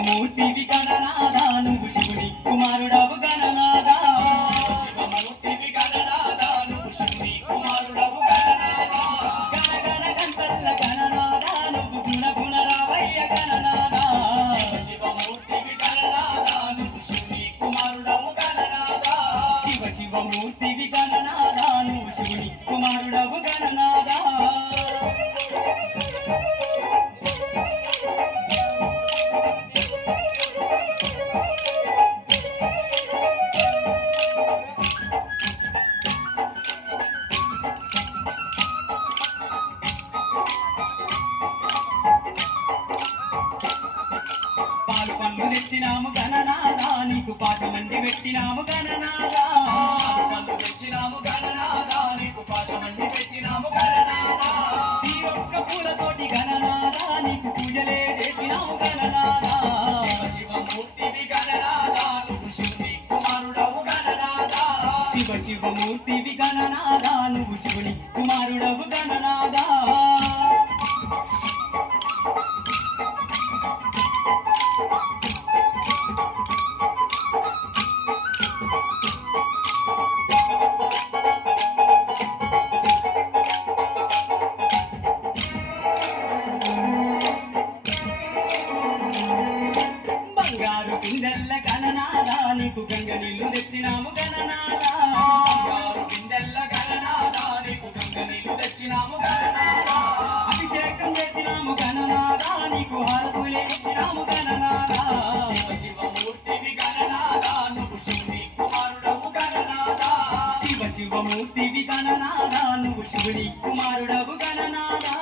శివమూర్తివి గణనాదా నువ్వు శివుని కుమారుడవు గణనాదా శివమూర్తివి గణనాదా నువ్వు శివుని కుమారుడవు గణనాదా గణ గణ గంటల్ల గణనాదా నువ్వు గుణ గుణ రావయ్య గణనాదా శివమూర్తివి గణనాదా నువ్వు శివుని కుమారుడవు గణనాదా శివమూర్తివి గణనాదా నువ్వు శివుని కుమారుడవు గణనాదా పాలు పళ్ళు తెచ్చినాము గణనాదా నీకు పాటమండి పెట్టినాము గణనాదా పళ్ళు తెచ్చినాము గణనాదా నీకు పాఠమండి పెట్టినాము గణనాదా ఈ ఒక్క పూలతోటి గణనాదా నీకు పూజలే చేసినాము గణనాదా శివమూర్తివి గణనాదా నువ్వు శివుని కుమారుడవు గణనాదా శివమూర్తివి గణనాదా నువ్వు శివుని కుమారుడవు గణనాదా బంగారు కిందెల్ల గణనాదా నీకు గంగ నీళ్లు తెచ్చినాము గణనాదా బిందెల్ల గణనాదా నీకు గంగ నీళ్లు తెచ్చినాము గణనాదా అభిషేకం చేసినాము గణనాదా నీకు హారతులే ఇచ్చినాము గణనాదా శివమూర్తివి గణనాదా నువ్వు శివుని కుమారుడవు గణనాదా శివమూర్తివి గణనాదా నువ్వు శివుని కుమారుడవు గణనాదా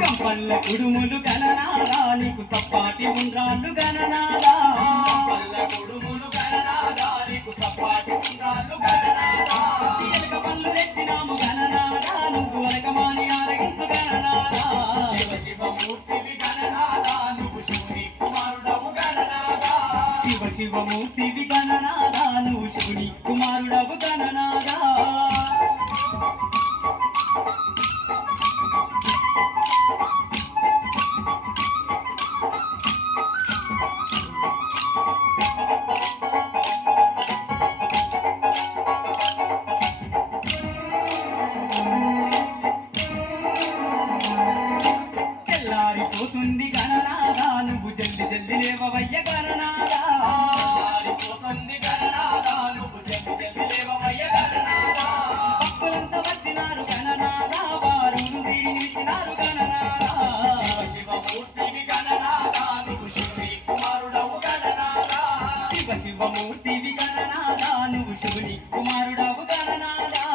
గంపల్ల కుడుములు గణనాదా నీకు సప్పాటి ఉండ్రాళ్ళు గణనాదా పల్ల కొడుములు గణనాదా నీకు సపాటి ఉండ్రాళ్ళు గణనాదా ఎలక పళ్ళు తెచ్చినాము గణనాదా నువ్వు అలకమాని ఆరగించు గణనాదా శివమూర్తివి గణనాదా నువ్వు శివుని కుమారుడవు గణనాదా శివమూర్తివి గణనాదా నువ్వు శివుని కుమారుడవు గణనాదా తెల్లారిపోతుంది గణనాదా నువ్వు జల్ది జల్ది లేవవయ్య గణనాదా మారిపోతుంది గణనాదా నువ్వు జల్ది జల్ది లేవవయ్య గణనాదా భక్తులంతా వచ్చినారు గణనాదా వారు నిలిచినారు గణనాదా శివమూర్తివి గణనాదా నువ్వు శివుని కుమారుడవు గణనాదా శివమూర్తివి గణనాదా నువ్వు శివుని కుమారుడవు గణనాదా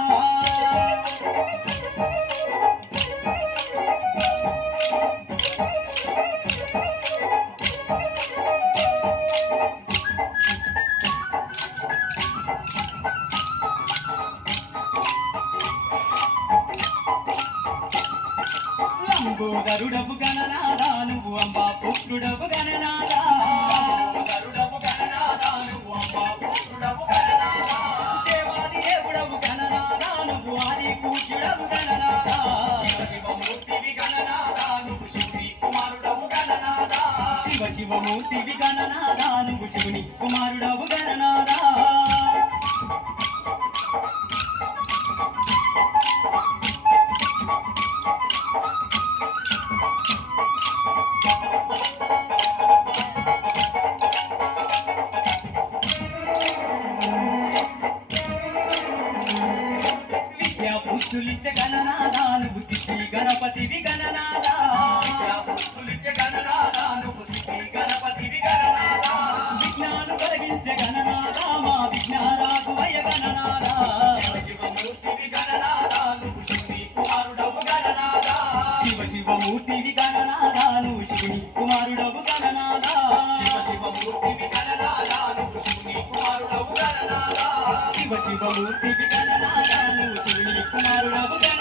లంబోదరుడవు గణనాదా నువ్వు అంబా పుత్రుడవు గణనాదా గరుడవు గణనాదా నువ్వు అమ్మా పుత్రుడవు గణనాదా దేవాది దేవుడవు గణనాదా నువ్వు ఆది పూజ్యుడవు గణనాదా శివమూర్తివి గణనాదా నువ్వు శివుని కుమారుడవు గణనాదా శివమూర్తివి గణనాదా నువ్వు శివుని కుమారుడవు గణనాదా పుత్రులిచ్చ గణనాదా నువ్వు సిద్ధి గణపతివి గణనాదా పుత్రులిచ్చే గణనాదా నువ్వు సిద్ధి గణపతివి గణనాదా విజ్ఞాను కలిగించే గణనాదా మా విజ్ఞారాఘవయ్య గణనాదా శివమూర్తివి గణనాదా నువ్వు శివుని కుమారుడవు గణనాదా శివమూర్తివి గణనాదా నువ్వు శివుని కుమారుడవు గణనాదా శివమూర్తివి గణనాదా నువ్వు శివుని కుమారుడవు గణనాదా శివమూర్తివి గణనాదా నువ్వు శివుని కుమారుడవు గణనాదా